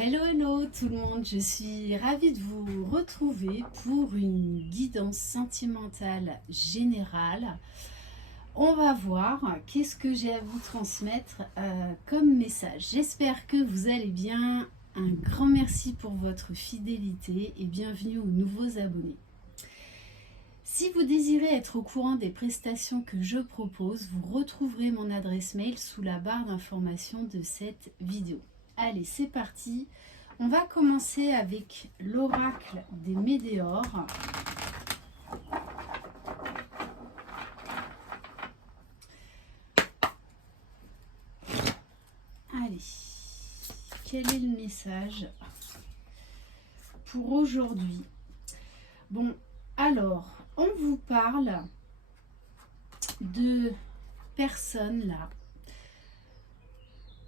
Hello, hello tout le monde, je suis ravie de vous retrouver pour une guidance sentimentale générale. On va voir qu'est-ce que j'ai à vous transmettre comme message. J'espère que vous allez bien. Un grand merci pour votre fidélité et bienvenue aux nouveaux abonnés. Si vous désirez être au courant des prestations que je propose, vous retrouverez mon adresse mail sous la barre d'information de cette vidéo. Allez, c'est parti. On va commencer avec l'oracle des Médéors. Allez, quel est le message pour aujourd'hui? Bon, alors, on vous parle de personnes là.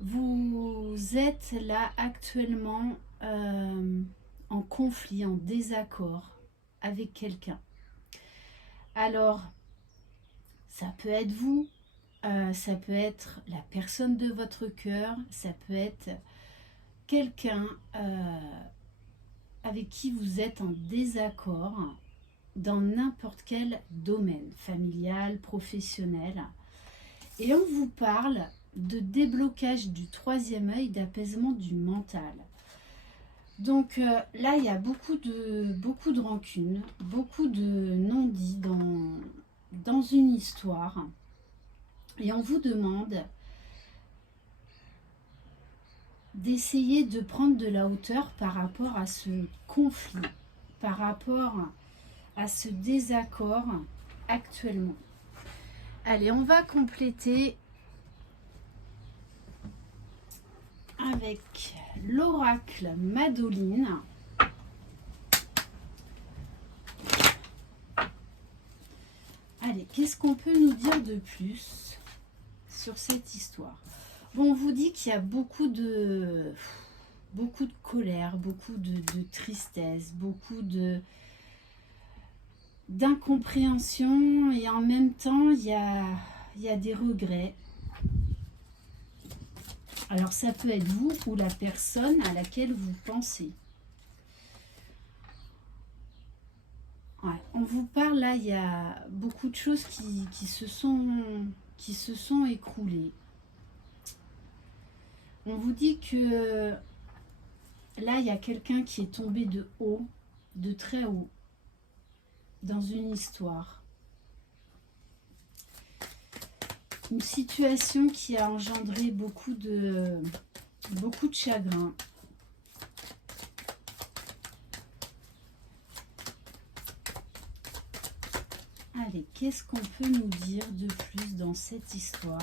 Vous êtes là actuellement en conflit, en désaccord avec quelqu'un. Alors, ça peut être vous, ça peut être la personne de votre cœur, ça peut être quelqu'un avec qui vous êtes en désaccord dans n'importe quel domaine, familial, professionnel. Et on vous parle de déblocage du troisième œil, d'apaisement du mental. Donc là, il y a beaucoup de rancune, beaucoup de non-dits dans une histoire. Et on vous demande d'essayer de prendre de la hauteur par rapport à ce conflit, par rapport à ce désaccord actuellement. Allez, on va compléter avec l'oracle Madoline. Allez, qu'est-ce qu'on peut nous dire de plus sur cette histoire? Bon, on vous dit qu'il y a beaucoup de colère, beaucoup de tristesse, beaucoup d'incompréhension, et en même temps, il y a des regrets. Alors, ça peut être vous ou la personne à laquelle vous pensez. Ouais, on vous parle là, il y a beaucoup de choses qui se sont écroulées. On vous dit que là, il y a quelqu'un qui est tombé de haut, de très haut, dans une histoire. Une situation qui a engendré beaucoup de chagrin. Allez, qu'est-ce qu'on peut nous dire de plus dans cette histoire?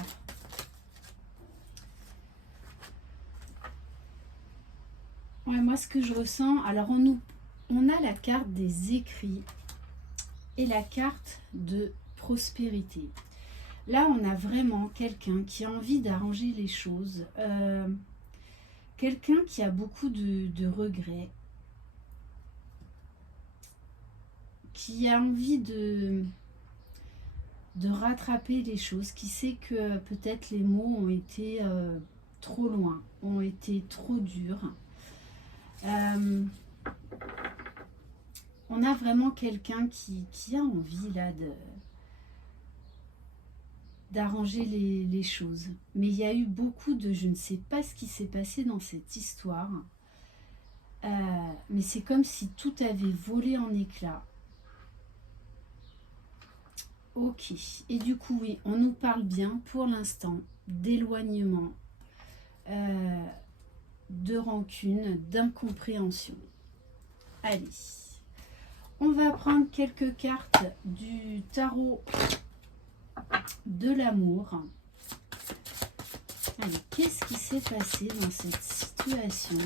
Ouais, moi, ce que je ressens, alors on a la carte des écrits et la carte de prospérité. Là, on a vraiment quelqu'un qui a envie d'arranger les choses, quelqu'un qui a beaucoup de regrets, qui a envie de rattraper les choses, qui sait que peut-être les mots ont été trop loin, ont été trop durs. On a vraiment quelqu'un qui a envie là d'arranger les choses. Mais il y a eu beaucoup de... Je ne sais pas ce qui s'est passé dans cette histoire. Mais c'est comme si tout avait volé en éclats. Ok. Et du coup, oui, on nous parle bien pour l'instant d'éloignement, de rancune, d'incompréhension. Allez. On va prendre quelques cartes du tarot de l'amour. Allez, qu'est-ce qui s'est passé dans cette situation?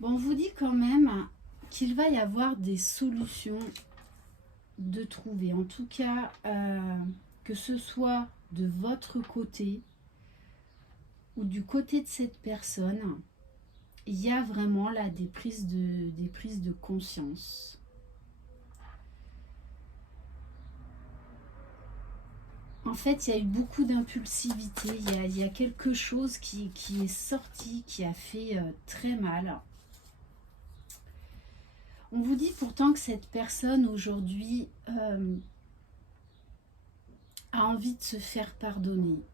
Bon, on vous dit quand même qu'il va y avoir des solutions de trouver. En tout cas, que ce soit de votre côté ou du côté de cette personne, il y a vraiment là des prises de conscience. En fait, il y a eu beaucoup d'impulsivité, il y a quelque chose qui est sorti, qui a fait très mal. On vous dit pourtant que cette personne aujourd'hui a envie de se faire pardonner.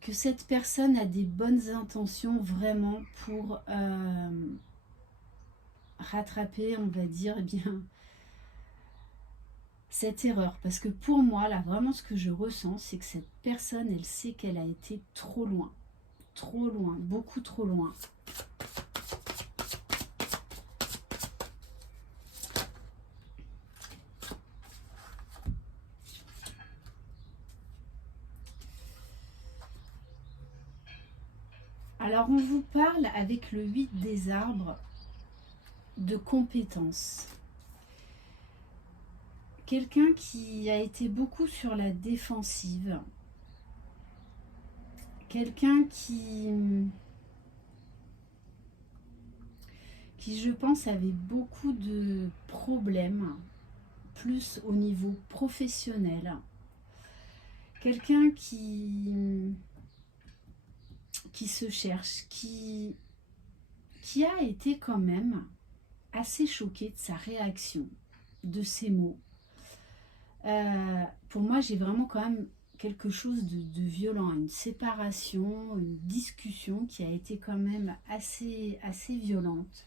Que cette personne a des bonnes intentions vraiment pour rattraper, on va dire, eh bien, cette erreur. Parce que pour moi, là, vraiment ce que je ressens, c'est que cette personne, elle sait qu'elle a été trop loin, beaucoup trop loin. Alors on vous parle avec le 8 des arbres de compétences. Quelqu'un qui a été beaucoup sur la défensive. Quelqu'un qui je pense avait beaucoup de problèmes, plus au niveau professionnel. Quelqu'un qui se cherche, qui a été quand même assez choqué de sa réaction, de ses mots. Pour moi, j'ai vraiment quand même quelque chose de violent, une séparation, une discussion qui a été quand même assez violente.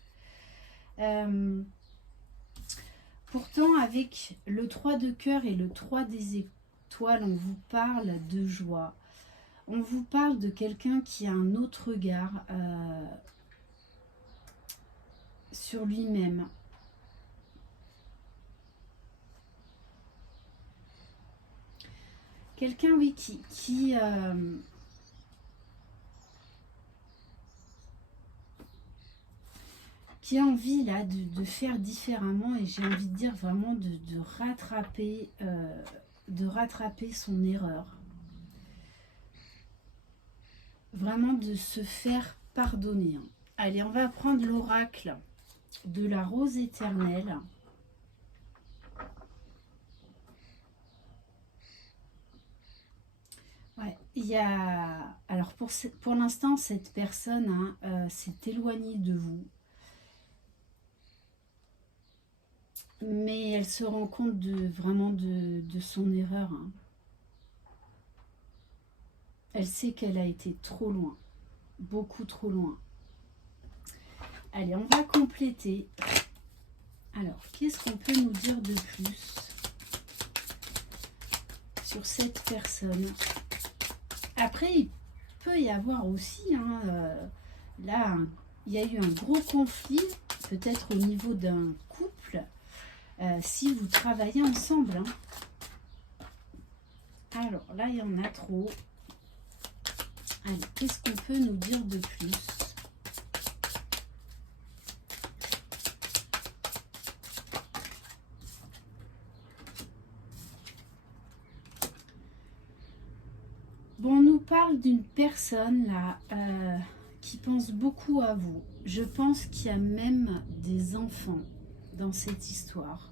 Pourtant, avec le 3 de cœur et le 3 des étoiles, on vous parle de joie. On vous parle de quelqu'un qui a un autre regard sur lui-même. Quelqu'un, oui, qui a envie là de faire différemment, et j'ai envie de dire vraiment de rattraper son erreur. Vraiment de se faire pardonner. Allez, on va prendre l'oracle de la rose éternelle. Ouais, il y a... Alors pour l'instant, cette personne s'est éloignée de vous. Mais elle se rend compte vraiment de son erreur. Elle sait qu'elle a été trop loin. Beaucoup trop loin. Allez, on va compléter. Alors, qu'est-ce qu'on peut nous dire de plus sur cette personne? Après, il peut y avoir aussi, là, il y a eu un gros conflit, peut-être au niveau d'un couple, si vous travaillez ensemble. Alors, là, il y en a trop. Allez, qu'est-ce qu'on peut nous dire de plus? Bon, on nous parle d'une personne là qui pense beaucoup à vous. Je pense qu'il y a même des enfants dans cette histoire.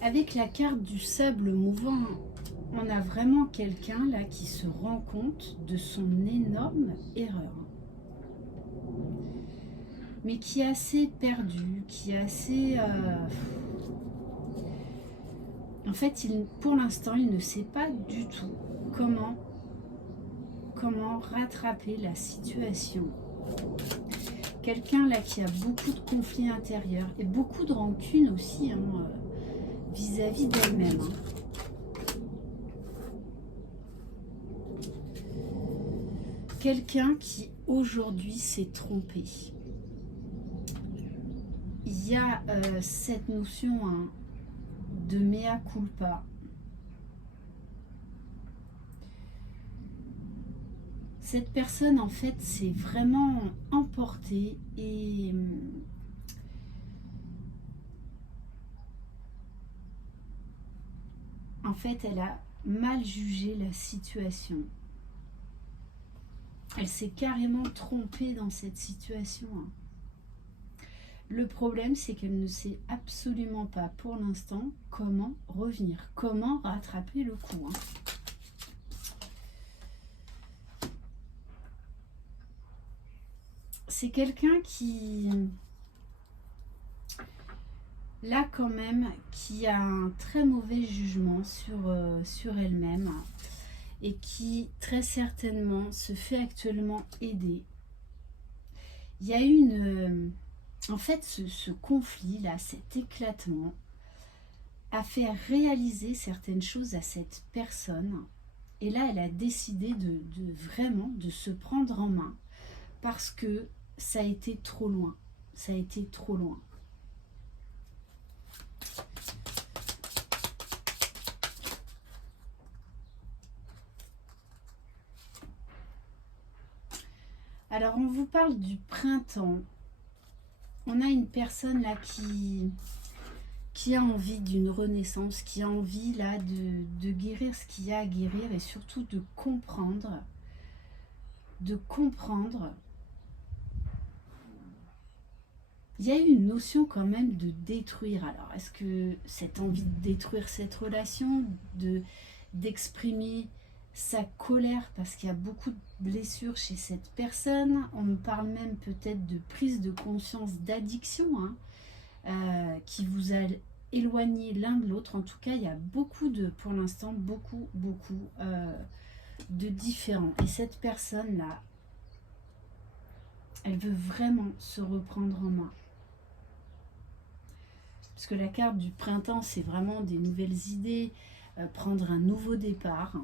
Avec la carte du sable mouvant, on a vraiment quelqu'un là qui se rend compte de son énorme erreur. Mais qui est assez perdu, qui est assez... En fait, pour l'instant, il ne sait pas du tout comment rattraper la situation. Quelqu'un là qui a beaucoup de conflits intérieurs et beaucoup de rancune aussi vis-à-vis d'elle-même. Quelqu'un qui aujourd'hui s'est trompé. Il y a cette notion de mea culpa. Cette personne, en fait, s'est vraiment emportée et en fait, elle a mal jugé la situation. Elle s'est carrément trompée dans cette situation. Le problème, c'est qu'elle ne sait absolument pas pour l'instant comment revenir, comment rattraper le coup. C'est quelqu'un qui, là quand même, qui a un très mauvais jugement sur elle-même et qui très certainement se fait actuellement aider. Il y a une... en fait, ce conflit-là, cet éclatement, a fait réaliser certaines choses à cette personne. Et là, elle a décidé de vraiment de se prendre en main parce que ça a été trop loin. Ça a été trop loin. Alors, on vous parle du printemps. On a une personne là qui a envie d'une renaissance, qui a envie là de guérir ce qu'il y a à guérir et surtout de comprendre. Il y a eu une notion quand même de détruire. Alors, est-ce que cette envie de détruire cette relation, d'exprimer sa colère parce qu'il y a beaucoup de blessures chez cette personne, on me parle même peut-être de prise de conscience d'addiction, qui vous a éloigné l'un de l'autre. En tout cas, il y a beaucoup de, pour l'instant, beaucoup de différents. Et cette personne-là, elle veut vraiment se reprendre en main. Parce que la carte du printemps, c'est vraiment des nouvelles idées, prendre un nouveau départ.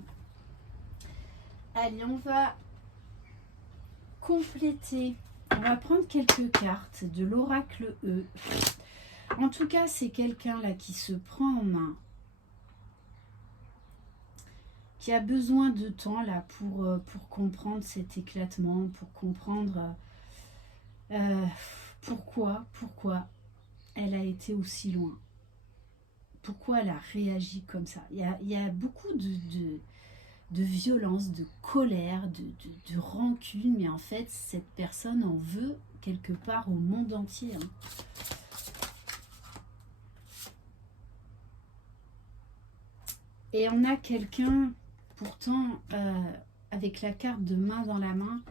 Allez, on va compléter. On va prendre quelques cartes de l'oracle E. En tout cas, c'est quelqu'un là qui se prend en main, qui a besoin de temps là pour comprendre cet éclatement, pour comprendre pourquoi elle a été aussi loin. Pourquoi elle a réagi comme ça. Il y a beaucoup de violence, de colère, de rancune, mais en fait, cette personne en veut quelque part au monde entier. Et on a quelqu'un, pourtant, avec la carte de main dans la main,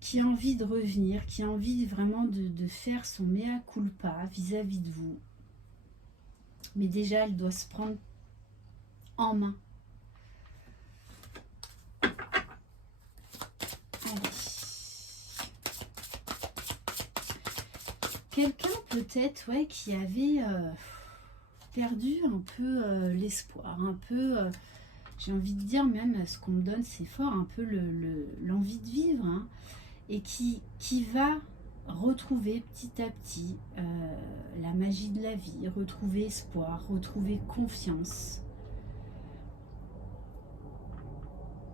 qui a envie de revenir, qui a envie vraiment de faire son mea culpa vis-à-vis de vous. Mais déjà, elle doit se prendre en main. Allez. Quelqu'un peut-être qui avait perdu un peu l'espoir, un peu, j'ai envie de dire même, ce qu'on me donne c'est fort, un peu l'envie de vivre, et qui va retrouver petit à petit la magie de la vie, retrouver espoir, retrouver confiance.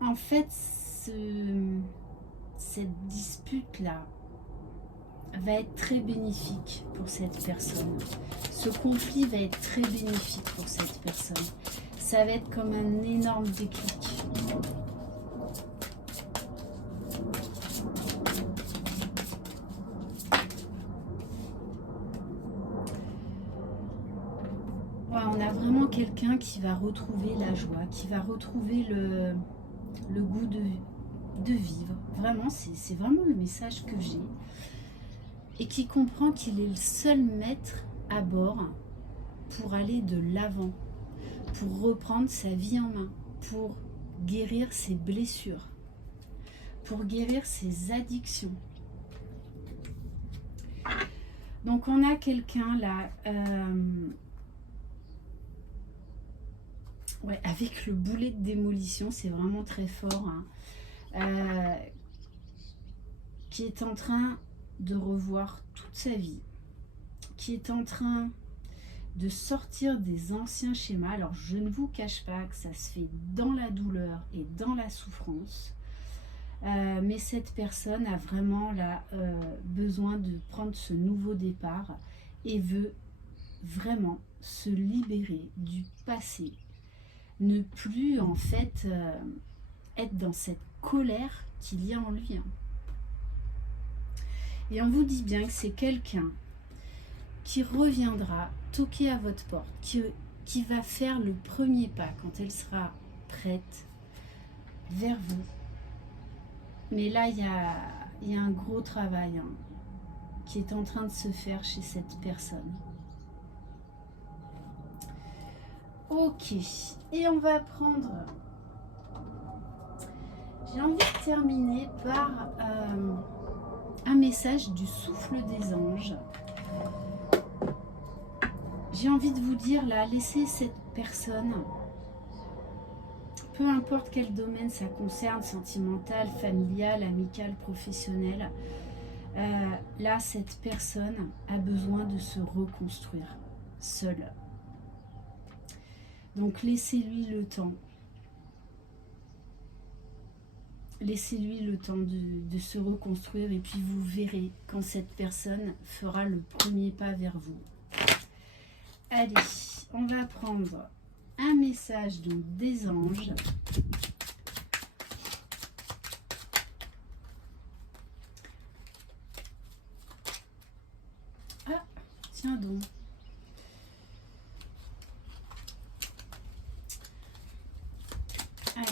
En fait, cette dispute-là va être très bénéfique pour cette personne. Ce conflit va être très bénéfique pour cette personne. Ça va être comme un énorme déclic. Ouais, on a vraiment quelqu'un qui va retrouver la joie, qui va retrouver le goût de vivre. Vraiment, c'est vraiment le message que j'ai. Et qui comprend qu'il est le seul maître à bord pour aller de l'avant, pour reprendre sa vie en main, pour guérir ses blessures, pour guérir ses addictions. Donc on a quelqu'un là, avec le boulet de démolition, c'est vraiment très fort, qui est en train de revoir toute sa vie, qui est en train de sortir des anciens schémas. Alors, je ne vous cache pas que ça se fait dans la douleur et dans la souffrance. Mais cette personne a vraiment là, besoin de prendre ce nouveau départ et veut vraiment se libérer du passé. Ne plus, en fait, être dans cette colère qu'il y a en lui. Et on vous dit bien que c'est quelqu'un qui reviendra toquer à votre porte, qui va faire le premier pas quand elle sera prête vers vous. Mais là, il y a un gros travail qui est en train de se faire chez cette personne. Ok, et on va prendre... J'ai envie de terminer par un message du souffle des anges. J'ai envie de vous dire là, laissez cette personne, peu importe quel domaine ça concerne, sentimental, familial, amical, professionnel, là cette personne a besoin de se reconstruire seule. Donc laissez-lui le temps. Laissez-lui le temps de se reconstruire et puis vous verrez quand cette personne fera le premier pas vers vous. Allez, on va prendre un message donc des anges. Ah, tiens donc. Allez.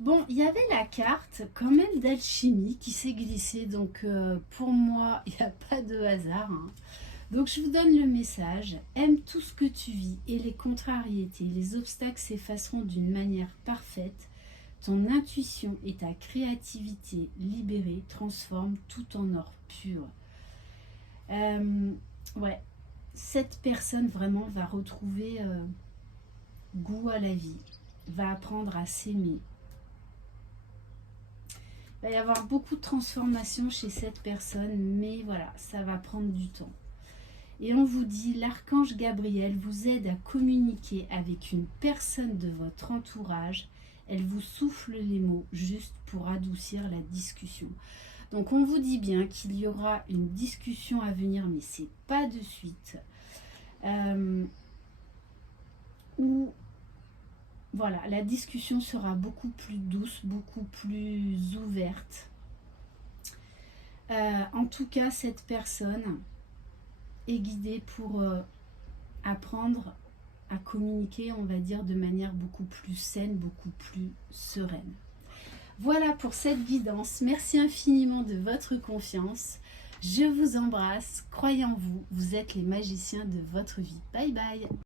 Bon, il y avait la carte quand même d'alchimie qui s'est glissée. Donc pour moi, il n'y a pas de hasard. Donc je vous donne le message. Aime tout ce que tu vis et les contrariétés. Les obstacles s'effaceront d'une manière parfaite. Ton intuition et ta créativité libérée transforment tout en or pur. Ouais, cette personne vraiment va retrouver goût à la vie, va apprendre à s'aimer. Il va y avoir beaucoup de transformations chez cette personne, mais voilà, ça va prendre du temps. Et on vous dit, l'archange Gabriel vous aide à communiquer avec une personne de votre entourage. Elle vous souffle les mots juste pour adoucir la discussion. Donc on vous dit bien qu'il y aura une discussion à venir, mais c'est pas de suite. Où voilà, la discussion sera beaucoup plus douce, beaucoup plus ouverte. En tout cas, cette personne est guidée pour apprendre à communiquer, on va dire, de manière beaucoup plus saine, beaucoup plus sereine. Voilà pour cette guidance. Merci infiniment de votre confiance. Je vous embrasse. Croyez en vous. Vous êtes les magiciens de votre vie. Bye bye.